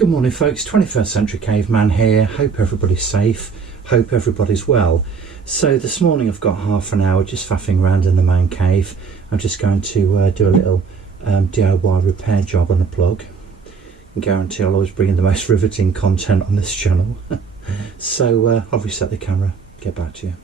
Good morning folks, 21st Century Caveman here. Hope everybody's safe, hope everybody's well. So this morning I've got half an hour just faffing around in the man cave. I'm just going to do a little DIY repair job on the plug. I guarantee I'll always bring in the most riveting content on this channel. So I'll reset the camera, get back to you.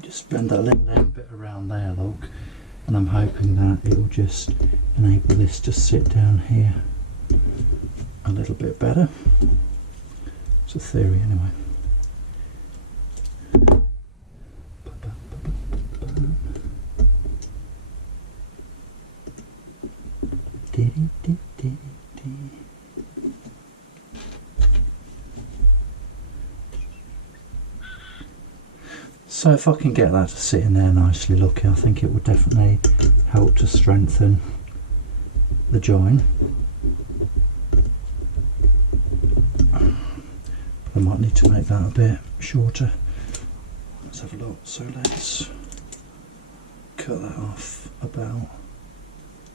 Just bend that little end bit around there, look, and I'm hoping that it'll just enable this to sit down here a little bit better. It's a theory anyway. So if I can get that to sit in there nicely looking, I think it would definitely help to strengthen the join. But I might need to make that a bit shorter. Let's have a look. So let's cut that off about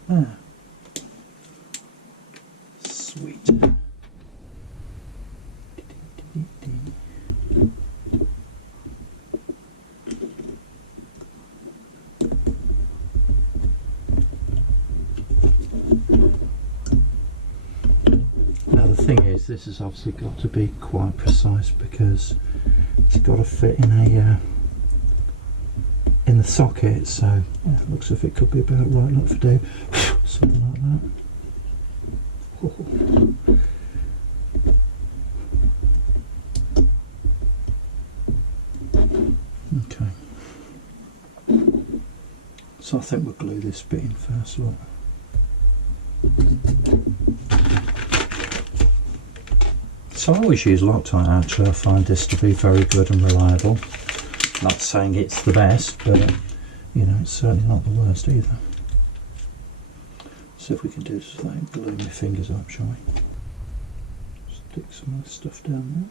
there. Sweet. This has obviously got to be quite precise because it's got to fit in the socket, so yeah, it looks as if it could be about right enough to do something like that. Okay, so I think we'll glue this bit in first, look. So I always use Loctite actually. I find this to be very good and reliable. Not saying it's the best, but you know, it's certainly not the worst either. See if we can do something, glue my fingers up, shall we? Stick some of the stuff down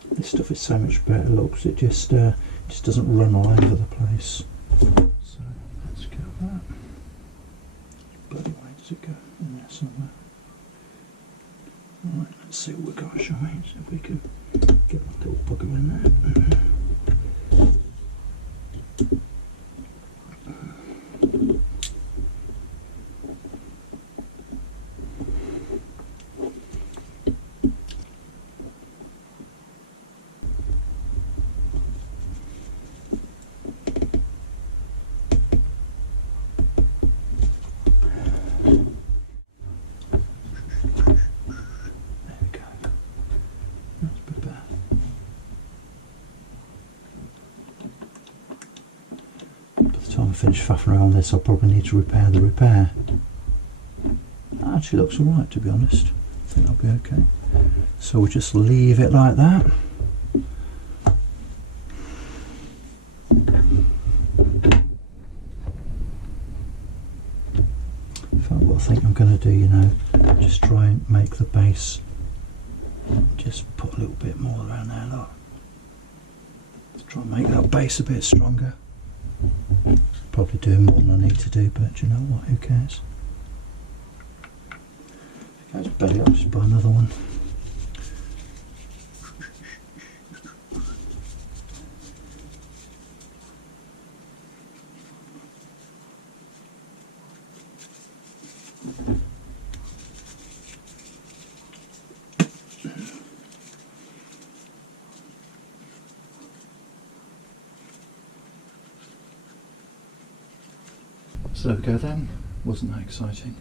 there. This stuff is so much better, look, because it just doesn't run all over the place. So let's get that. Bloody way does it go? In there somewhere. Right, let's see what we've got, shall we? See if we can get that little bugger in there. Time I finish faffing around this, I'll probably need to repair the repair. That actually looks alright, to be honest. I think that'll be okay. So we'll just leave it like that. In fact, what I think I'm going to do, you know, just try and make the base, just put a little bit more around there, look. Let's try and make that base a bit stronger. Probably doing more than I need to do, but you know what, who cares? If it goes belly up, just buy another one. So there we go then, wasn't that exciting?